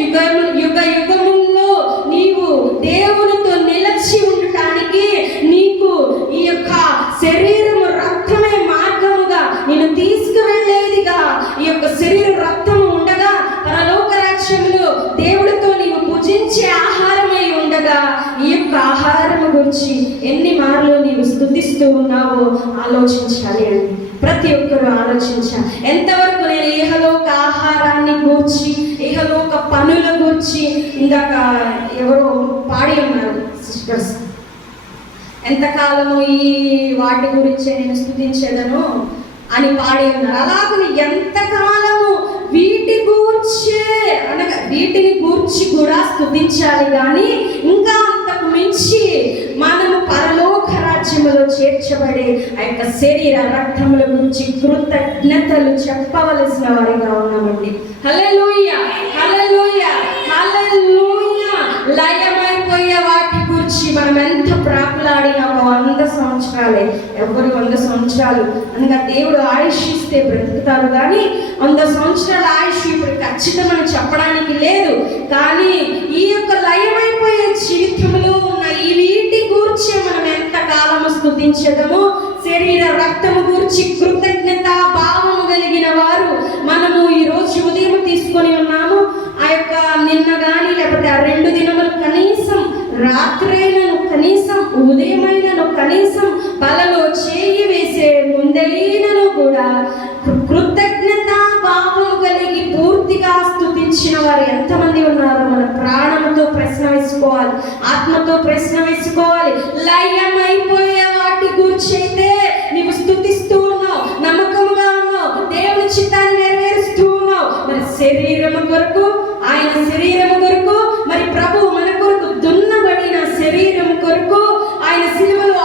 యుగ యుగముల్లో నీవు దేవునితో నిలిచి ఉండటానికి నీకు ఈ యొక్క శరీరము రక్తమే మార్గముగా నేను తీసుకువెళ్ళేదిగా ఈ యొక్క శరీర రక్తము ఉండగా పరలోక రాజ్యంలో దేవుడితో నీవు పూజించే ఆహారమై ఉండగా ఈ యొక్క ఆహారము గురించి ఎన్ని మార్లు నీవు స్తుతిస్తూ ఉన్నావో ఆలోచించాలి అండి. ప్రతి ఒక్కరూ ఆలోచించాలి. ఎంతవరకు నేను ఇహలోక ఆహారాన్ని గూర్చి, ఇహలోక పనుల గూర్చి, ఇందాక ఎవరో పాడి ఉన్నారు సిస్టర్స్, ఎంతకాలము ఈ వాటి గురించే నేను స్తుతించేదను అని పాడి ఉన్నారు. అలాగని ఎంతకాలము వీటి గూర్చే అనగా వీటిని గూర్చి కూడా స్తుతించాలి, కానీ ఇంకా అంతకు మించి మనము పరలోక రాజ్యములో చేర్చబడే ఆ యొక్క శరీర రక్తముల గురించి కృతజ్ఞతలు చెప్పవలసిన వారిగా ఉన్నామండి. హల్లెలూయా, హల్లెలూయా, హల్లెలూయా. లయమైపోయే వాటి గురించి మనం ఎంత ప్రాకులాడినా 100 సంవత్సరాలే. ఎవరు 100 సంవత్సరాలు అనగా దేవుడు ఆయుష్ ఇస్తే బ్రతుకుతారు, కానీ 100 సంవత్సరాల ఆయుష్ ఇప్పుడు ఖచ్చితమని చెప్పడానికి లేదు. కానీ ఈ యొక్క లయమైపోయే జీవితంలో ఉన్న ఈ వీటి గూర్చి మనం ఎంత కాలము స్తుతించదము, శరీర రక్తము గూర్చి కృతజ్ఞత భావము కలిగిన వారు మనము ఈ రోజు ఉదయం తీసుకొని ఉన్నాము. ఆ యొక్క నిన్న కానీ లేకపోతే ఆ 2 దినములు కనీసం రాత్రైనను కనీసం ఉదయమైనను కనీసం బలలో చేయి వేసే ముందైనను కూడా కృతజ్ఞత భావము కలిగి పూర్తిగా స్తుతించిన వారు ఎంతమంది ఉన్నారో మన ప్రాణంతో ప్రశ్న వేసుకోవాలి, ఆత్మతో ప్రశ్న వేసుకోవాలి. లయమైపోయే వాటి గురించి అయితే నీవు స్తుతిస్తూ ఉన్నావు, నమ్మకముగా ఉన్నావు, దేవుని చిత్తాన్ని నెరవేరుస్తూ ఉన్నావు. మరి శరీరము కొరకు, ఆయన శరీరము కొరకు, మరి ప్రభు మన కొరకు దున్నబడిన శరీరం కొరకు, ఆయన సిలువలో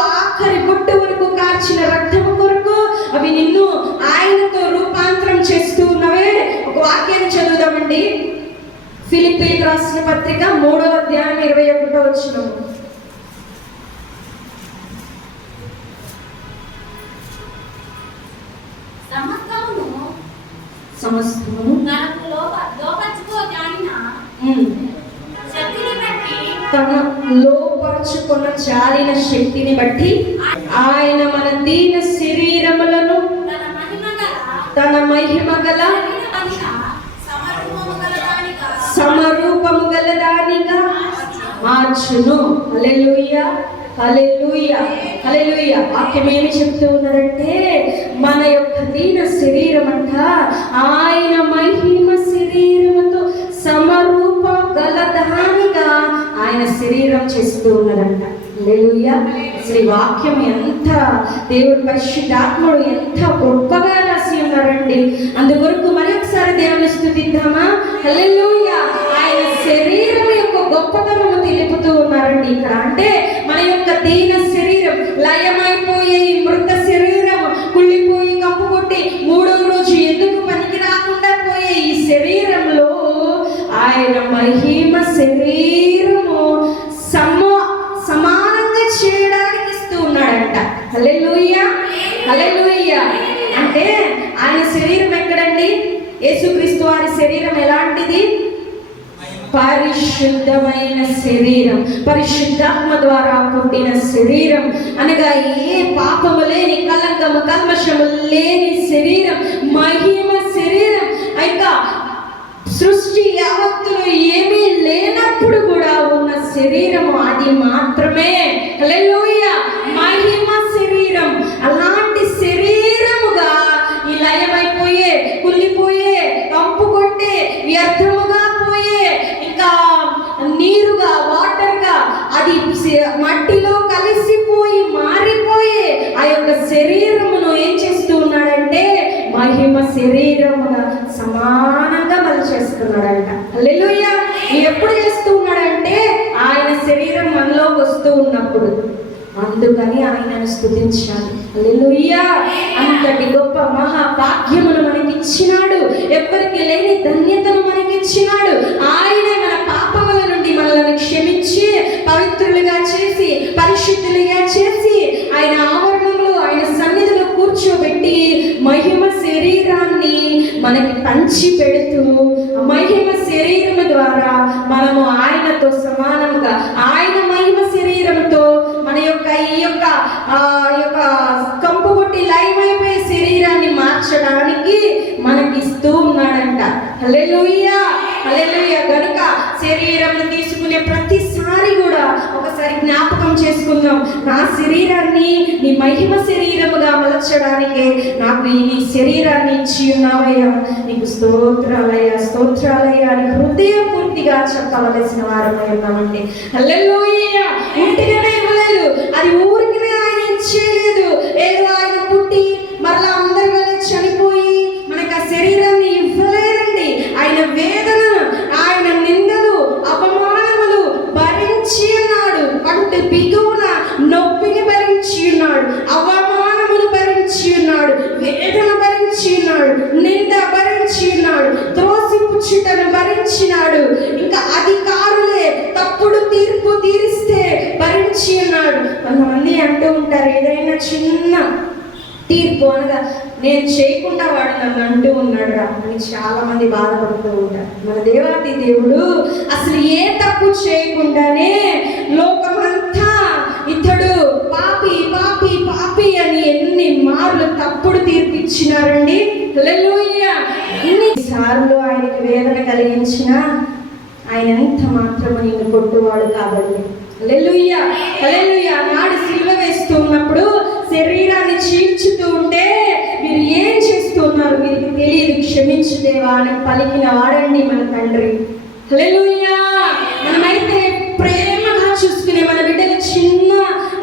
ఫిలిప్పీయులకు రాసిన పత్రిక 3వ అధ్యాయం 21వ వచనం. సమస్తమును తన లోపరుచుకున్న చాలిన శక్తిని బట్టి ఆయన మన దీన శరీరములను తన మహిమ గల సమరూపము గల దానిగా మార్చును. హల్లెలూయా, హల్లెలూయా, హల్లెలూయా. వాక్యం ఏమి చెప్తూ ఉన్నారంటే మన యొక్క దీన శరీరం అంట ఆయన మహిమ శరీరముతో సమరూప గల దానిగా ఆయన శరీరం చేస్తూ ఉన్నారంట. హల్లెలూయా. శ్రీ వాక్యం ఎంత దేవుడు పరిశుద్ధాత్ముడు ఎంత గొప్పగా రాసి ఉన్నారండి. అందువరకు మరొకసారి దేవుని స్తుతిద్దామా? హల్లెలూయా. ఆయన శరీరం యొక్క గొప్పతనము తెలుపుతూ ఉన్నారండి ఇక్కడ. అంటే మన యొక్క దీన శరీరం లయమైపోయే ఈ మృత శరీరం కుళ్ళిపోయి కంపు కొట్టి 3వ రోజు ఎందుకు పనికి రాకుండా పోయే ఈ శరీరంలో ఆయన మహిమ శరీరము సమానంగా చేయడానికి ఇస్తూ ఉన్నాడంట. హల్లెలూయా, హల్లెలూయా. అంటే ఆయన శరీరం ఎక్కడండి? యేసుక్రీస్తు వారి శరీరం ఎలాంటిది? పరిశుద్ధమైన శరీరం, పరిశుద్ధాత్మ ద్వారా పుట్టిన శరీరం, అనగా ఏ పాపము లేని, కలంకము కల్మషము లేని శరీరం, మహిమ శరీరం. ఇంకా సృష్టి యావత్తులు ఏమీ లేనప్పుడు కూడా ఉన్న శరీరము అది మాత్రమే. హల్లెలూయా, మహిమ శరీరం. అలాంటి శరీరముగా ఈ లయమైపోయే, కుళ్ళిపోయే, కంపు కొట్టే, వ్యర్థముగా పోయే, ఇంకా నీరుగా, వాటర్గా, అది మట్టిలో కలిసిపోయి మారిపోయే ఆ యొక్క శరీరమును ఏం చేస్తూ ఉన్నాడంటే మహిమ శరీరముగా సమానంగా మలిచేస్తున్నాడంట. హల్లెలూయా. ఎప్పుడు చేస్తూ ఉన్నాడంటే ఆయన శరీరం మనలోకి వస్తూ ఉన్నప్పుడు. అందుకని ఆయనను స్తుతించాలి. హల్లెలూయా. అంతటి గొప్ప మహాభాగ్యమును మనకిచ్చినాడు. ఎవ్వరికి లేని ధన్యతను మనకిచ్చినాడు. ఆయనే మన పాపముల నుండి మనల్ని క్షమించి పవిత్రులుగా చేసి పరిశుద్ధులుగా చేసి ఆయన ఆవరణంలో ఆయన సన్నిధిలో కూర్చోబెట్టి మహిమ శరీరాన్ని మనకి పంచి పెడుతూ మహిమ శరీరము ద్వారా మనము ఆయనతో సమానంగా ఆయన మహిమ శరీరంతో మన యొక్క ఈ యొక్క కంపు కొట్టి లయమైపోయే శరీరాన్ని మార్చడానికి మనకి ఇస్తూ ఉన్నాడంట. హల్లెలూయా, హల్లెలూయా. గనుక శరీరం తీసుకునే ప్రతిసారి కూడా ఒకసారి జ్ఞాపకం చేసుకుందాం, నా శరీరాన్ని నీ మహిమ శరీరముగా మలచడానికే నాకు ఈ శరీరాన్ని ఇచ్చి ఉన్నావయ్యా, నీకు స్తోత్రాలయ్యా, స్తోత్రాలయ్యా అని హృదయపూర్తిగా చెప్పవలసిన వారమై ఉన్నామండి. హల్లెలూయా. ఇంటిగానే ఇవ్వలేదు, అది ఊరికినే ఆయన ఇచ్చేయలేదు. ఏదో ఆయన పుట్టి మరలా అందరి వల్ల చనిపోయి మనకు ఆ శరీరాన్ని ఇవ్వలేదండి. ఆయన వేదన, ఆయన నిందలు, అవమానములు భరించి ఉన్నాడు. పంట బిగువున నొప్పిని భరించి ఉన్నాడు, అవమానములు భరించి ఉన్నాడు, వేదన భరించి ఉన్నాడు, నింద భరించి ఉన్నాడు, త్రోసిపుచ్చుటను భరించినాడు. ఇంకా అధికారులే తప్పుడు తీర్పు తీరిస్తే భరించి ఉన్నాడు. కొంతమంది అంటూ ఉంటారు, ఏదైనా చిన్న తీర్పు అనగా నేను చేయకుండా వాడు నన్ను అంటూ ఉన్నాడు రా అని చాలా మంది బాధపడుతూ ఉంటారు. మన దేవాతి దేవుడు అసలు ఏ తప్పు చేయకుండానే లోకమంతా ఇతడు పాపి పాపి పాపి అని ఎన్ని మార్లు తప్పుడు తీర్పిచ్చినారండి. హల్లెలూయా. ఎన్నిసార్లు ఆయనకి వేదన కలిగించినా ఆయన ఎంత మాత్రము నిన్ను కొట్టువాడు కాబట్టి. హల్లెలూయా, హల్లెలూయా. నాడు సిలువ వేస్తూ ఉన్నప్పుడు శరీరాన్ని చీల్చుతూ ఉంటే మీరు ఏం చేస్తున్నారు మీకు తెలియదు, క్షమించు దేవా అని పలికిన వాడండి మన తండ్రి. హల్లెలూయా. మనమైతే ప్రేమగా చూసుకునే మన బిడ్డలు చిన్న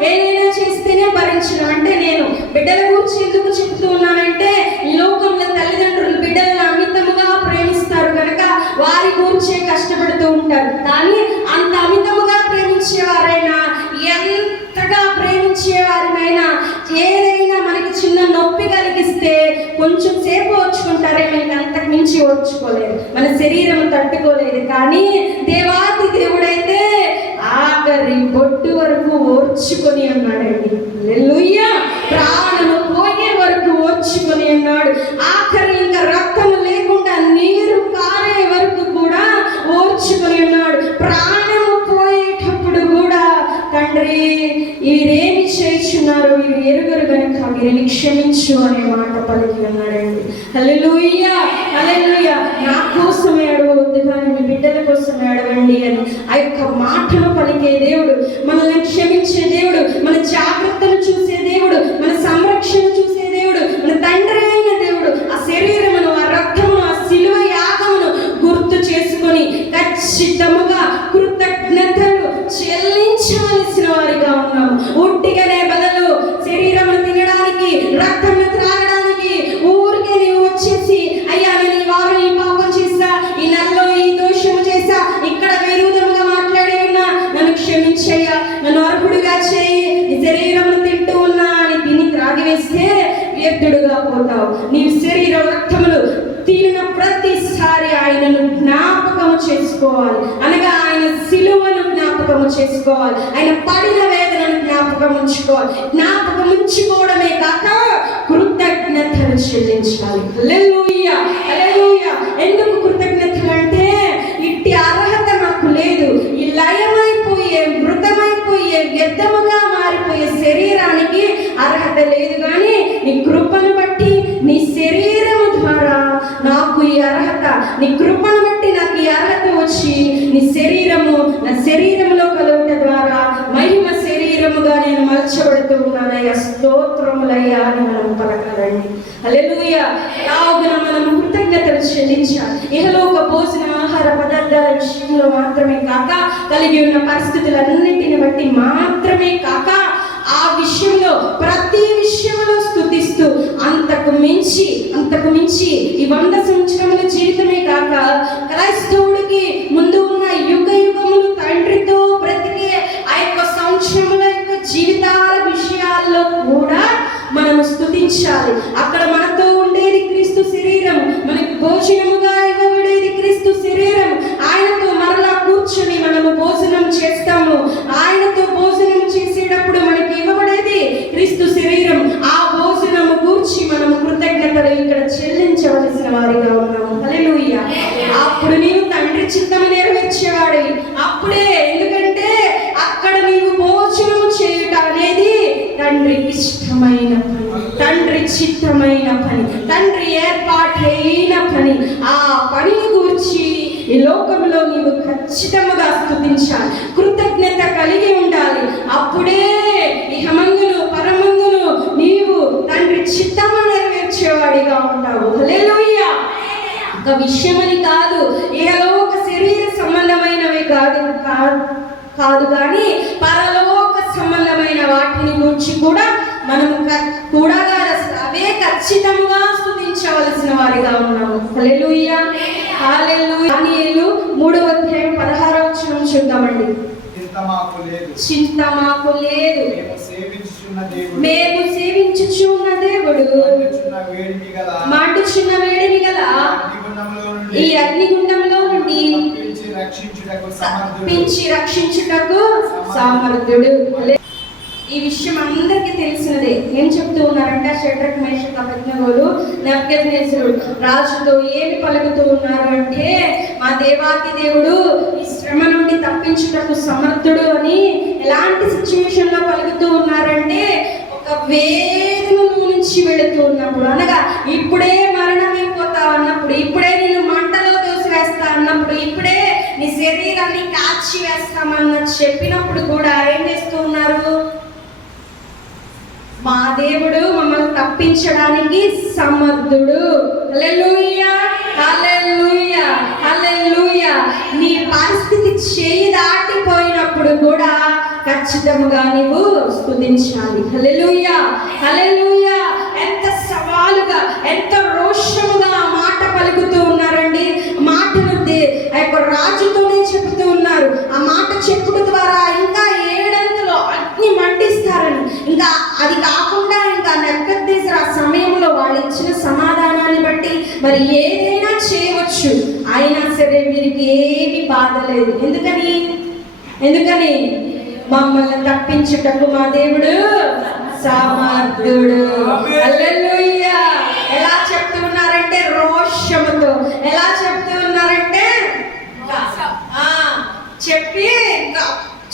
ఏదైనా చేస్తేనే భరించడం. అంటే నేను బిడ్డల గురించి ఎందుకు చెప్తూ ఉన్నానంటే ఈ లోకంలో తల్లిదండ్రులు బిడ్డలను అమితముగా ప్రేమిస్తారు కనుక వారి గురించే కష్టపడుతూ ఉంటారు. కానీ అంత అమితముగా ప్రేమించేవారైనా, ఎంతగా ప్రేమించేవారినైనా ఏదైనా మనకి చిన్న నొప్పి కలిగిస్తే కొంచెం సేపు వచ్చుకుంటారే, మీకు అంతకు మించి చూసి ఓర్చుకోలేదు, మన శరీరం తట్టుకోలేదు. కానీ దేవాది దేవుడైతే ఆఖరి బొట్టు వరకు ఓర్చుకొని ఉన్నాడండి. హల్లెలూయా. ప్రాణము పోయే వరకు ఓర్చుకొని ఉన్నాడు. ఆఖరి ఇంకా రక్తము లేకుండా నీరు కారే వరకు కూడా ఓర్చుకొని ఉన్నాడు. ప్రాణము పోయేటప్పుడు కూడా తండ్రి వీరేమి చేస్తున్నారు, వీరు ఎరుగరు గనుక వీరిని క్షమించు అనే మాట పలికి ఉన్నాడండి. హల్లెలూయా, హల్లెలూయా. నా కోసం ఏడవద్దు కానీ మీ బిడ్డల కోసం ఏడవండి అని ఆ యొక్క మాటను పలికే దేవుడు, మనల్ని క్షమించే దేవుడు, మన జాగ్రత్తలు చూసే దేవుడు, మన సంరక్షణ చూసే దేవుడు, మన తండ్రి అయిన దేవుడు. ఆ శరీరమును, ఆ రక్తమును, ఆ శిలువ యాగమును గుర్తు చేసుకొని ఖచ్చితంగా కృతజ్ఞతలు చెల్లించవలసిన వారిగా ఉన్నాము. ఉట్టిగానే బదులు శరీరమును తినడానికి, రక్తమును త్రాగడానికి ఊరికే నీవు వచ్చేసి అయ్యా నేను ఈ వారం ఈ పాపం చేసా, ఈ నెలలో ఈ దోషము చేసా, ఇక్కడ విరోధముగా మాట్లాడి ఉన్నా, నన్ను క్షమించయ్యా, నన్ను అర్హుడుగా చేయి, నీ శరీరమును తింటూ ఉన్నా అని తిని త్రాగివేస్తే వ్యర్థుడుగా పోతావు. నీవు శరీర రక్తములు తినిన ప్రతిసారి ఆయనను జ్ఞాపకము చేసుకోవాలి. అనగా ఆయన సిలువను జ్ఞాపకము చేసుకోవాలి, ఆయన పడిన వేదనను జ్ఞాపకం ఉంచుకోవాలి. జ్ఞాపకం ఉంచుకోవడమే కాక కృతజ్ఞతలు చెల్లించాలి. హల్లెలూయా, హల్లెలూయా. ఎందుకు కృతజ్ఞతలు అంటే ఇట్టి అర్హత నాకు లేదు. ఈ లయమైపోయే, మృతమైపోయే, వ్యర్థముగా మారిపోయే శరీరానికి అర్హత లేదు. కానీ నీ కృపను బట్టి, నీ శరీరము ద్వారా నాకు ఈ అర్హత, నీ కృపను బట్టి నాకు ఈ అర్హత వచ్చి నీ శరీరము నా శరీరములో కలుగుట ద్వారా మహిమ శరీరముగా నేను మలచబడుతూ ఉన్నానయ్యా, స్తోత్రములయ్యా అని మనం పలకాలండి. హల్లెలూయా. అలాగున మనం కృతజ్ఞతలు చెల్లించాలి. ఇహలోక భోజన ఆహార పదార్థాల విషయంలో మాత్రమే కాక, కలిగి ఉన్న పరిస్థితులన్నిటిని బట్టి మాత్రమే కాక, ఆ విషయంలో ప్రతి విషయంలో స్తుతిస్తూ అంతకు మించి ఈ 100 సంవత్సరముల జీవితమే కాక క్రైస్తవుడికి ముందు ఉన్న యుగ యుగములు తండ్రితో బ్రతికే ఆ యొక్క సంవత్సరముల యొక్క జీవితాల విషయాల్లో కూడా మనము స్తుతించాలి. అక్కడ మనతో ఉండేది క్రీస్తు శరీరం, మనకి భోజనముగా ఇవ్వబడేది క్రీస్తు శరీరం. ఆయనతో మరలా కూర్చొని మనము భోజనం చేస్తాము. ఆయనతో భోజనం చేసేటప్పుడు మనకి ఇవ్వబడేది క్రీస్తు శరీరం. ఆ భోజనము కూర్చి మనము కృతజ్ఞతలు ఇక్కడ చెల్లించవలసిన వారిగా ఉన్నాము. హల్లెలూయా. అప్పుడు నీవు తండ్రి చిత్తము నెరవేర్చేవాడివి. అప్పుడే, ఎందుకంటే అక్కడ నీవు భోజనము చేయుట అనేది తండ్రికి ఇష్టమైన పని, తండ్రి చిత్తమైన పని, తండ్రి ఏర్పాటైన పని. ఆ పనిని గూర్చి ఈ లోకంలో నీవు ఖచ్చితంగా స్తుతించాలి, కృతజ్ఞత కలిగి ఉండాలి. అప్పుడే ఇహమందును పరమందును నీవు తండ్రి చిత్తము నెరవేర్చేవాడిగా ఉంటావు. హల్లెలూయా. ఒక విషయమని కాదు, ఇహలోక శరీర సంబంధమైనవి కాదు కానీ పరలోక సంబంధమైన వాటిని గురించి కూడా మనం కూడా అవే ఖచ్చితంగా స్తుతించవలసిన వారిగా ఉన్నాము. హల్లెలూయా, హల్లెలూయా. దానియేలు 3వ అధ్యాయం 16వ వచనం చూద్దామండి. చింత మాకు లేదు, మేము సేవించుచున్న దేవుడు మండుచున్న వేడిమి గల ఈ అగ్నిగుండంలో నుండి తప్పించి రక్షించుటకు సమర్థుడు. ఈ విషయం అందరికీ తెలిసినదే. ఏం చెప్తూ ఉన్నారంటే షడ్రక్ మేషక్ అబేద్నెగోలు నెబుకద్నెజరు రాజుతో ఏమి పలుకుతూ ఉన్నారు అంటే, మా దేవాతి దేవుడు ఈ శ్రమ నుండి తప్పించుటకు సమర్థుడు అని ఎలాంటి సిచ్యువేషన్ లో పలుకుతూ ఉన్నారంటే, ఒక వేదన నుంచి వెళుతూ ఉన్నప్పుడు, అనగా ఇప్పుడే మరణమైపోతావు అన్నప్పుడు, ఇప్పుడే నేను మంటలో దోసివేస్తా అన్నప్పుడు, ఇప్పుడే నీ శరీరాన్ని కాల్చి వేస్తామన్న చెప్పినప్పుడు కూడా ఏం చేస్తూ ఉన్నారు? మా దేవుడు మమ్మల్ని తప్పించడానికి సమర్థుడు. హల్లెలూయా, హల్లెలూయా, హల్లెలూయా. నీ పరిస్థితి చేయి దాటిపోయినప్పుడు కూడా ఖచ్చితంగా నీవు స్తుతించాలి. హల్లెలూయా, హల్లెలూయా. ఎంత సవాలుగా, ఎంత రోషముగా ఆ మాట పలుకుతూ ఉన్నారండి. మాటను ఆ యొక్క రాజుతోనే చెబుతూ ఉన్నారు. ఆ మాట చెప్పుడు ద్వారా ఇంకా 7 అగ్ని మండిస్తారని. ఇంకా అది కాకుండా ఇంకా నెబుకద్నెజరు ఆ సమయంలో వాళ్ళు ఇచ్చిన సమాధానాన్ని బట్టి మరి ఏదైనా చేయవచ్చు, అయినా సరే వీరికి ఏమి బాధ లేదు. ఎందుకని మమ్మల్ని తప్పించుటకు మా దేవుడు సమర్థుడు. హల్లెలూయా. ఎలా చెప్తూ ఉన్నారంటే రోషముతో, ఎలా చెప్తూ ఉన్నారంటే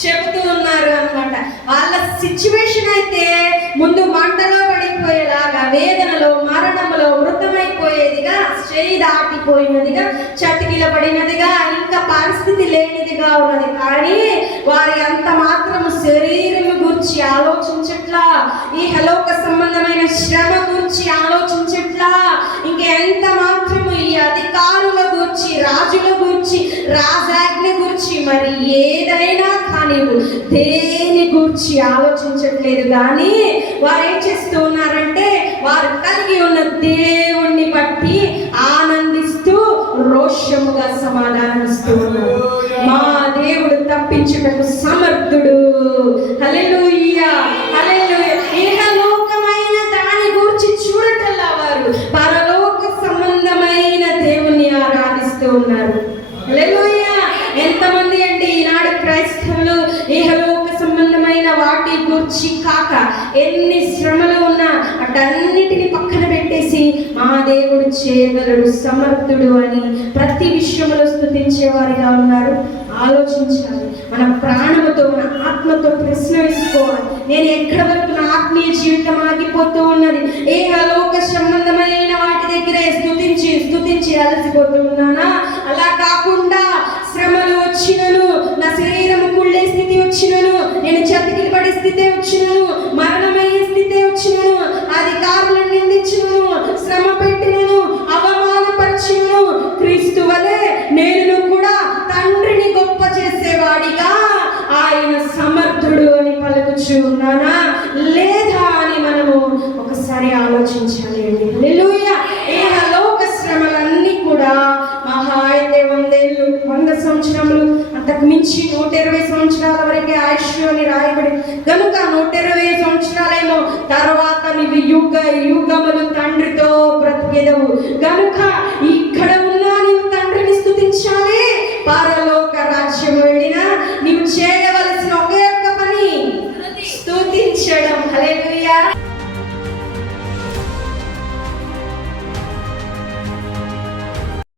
చెబుతూ ఉన్నారు అన్నమాట. వాళ్ళ సిచ్యువేషన్ అయితే ముందు మంటలో పడిపోయేలాగా, వేదనలో, మరణంలో, మృతమైపోయేదిగా, చేయి దాటిపోయినదిగా, చతికిల పడినదిగా, ఇంకా పరిస్థితి లేనిదిగా ఉన్నది. కానీ వారి అంత మాత్రము శరీరము గురించి ఆలోచించట్లా, ఈ హలోక సంబంధమైన శ్రమ గురించి ఆలోచించట్లా, ఇంకెంత మాత్రము ఈ అధికారుల గురించి, రాజుల గురించి, రాజాజ్ఞ గురించి, మరి ఏదైనా కానీ దేని గురించి ఆలోచించట్లేదు. కానీ వారు ఏం చేస్తూ ఉన్నారంటే వారు కలిగి ఉన్న దేవుణ్ణి బట్టి ఆనందిస్తూ రోషముగా సమాధానం ఇస్తూ ఉన్నారు. మా దేవుడు తప్పించుటకు సమర్థుడు. హల్లెలూయా, హల్లెలూయా. ఇహలోకమైన దాని గురించి చూడటల్లా వారు పరలోక సంబంధమైన దేవుణ్ణి ఆరాధిస్తూ ఉన్నారు. హల్లెలూయా. ఎంతమంది అంటే ఈనాడు క్రైస్తవులు ఇహలోక సంబంధమైన వాటి గురించి కాక ఎన్ని శ్రమలు ఉన్నా అటన్నిటిని పక్కన పెట్టేసి మా దేవుడు చేయగలడు, సమర్థుడు అని ప్రతి విషయంలో స్తుతించే వారిగా ఉన్నారు. ఆలోచించాలి. మన ప్రాణముతో, మన ఆత్మతో ప్రశ్న వేసుకోవాలి. నేను ఎక్కడి వరకు నా ఆత్మీయ జీవితం ఆగిపోతూ ఉన్నది? ఇహలోక సంబంధమైన వాటి దగ్గరే స్తుతించి అలసిపోతూ ఉన్నానా? అలా కాకుండా శ్రమలు వచ్చినను, నా శరీరము కుళ్ళే స్థితి వచ్చినను, నేను చతికిలి పడే స్థితి వచ్చినను, మరణమయ్యే స్థితి వచ్చినను, అధికారులను నిందించినను, శ్రమ పెట్టినను, అవమానపరిచినను, క్రీస్తు వలె నేను కూడా తండ్రిని గొప్ప చేసేవాడిగా ఆయన సమర్థుడు అని పలుకుచూ ఉన్నానా లేదా అని మనము ఒకసారి ఆలోచించాలి అండి. హల్లెలూయా. ఇహలోక శ్రమలన్నీ కూడా మహా అయితే 100 ఏళ్ళు, 100 సంవత్సరములు, అంతకు మించి 120 సంవత్సరాల వరకే ఆయుష్ అని రాయబడి కనుక 120 సంవత్సరాలేమో తర్వాత నీవు యుగ యుగములు తండ్రితో బ్రతికెదవు. కనుక ఇక్కడ ఉన్నా నీవు తండ్రిని స్తుతించాలి,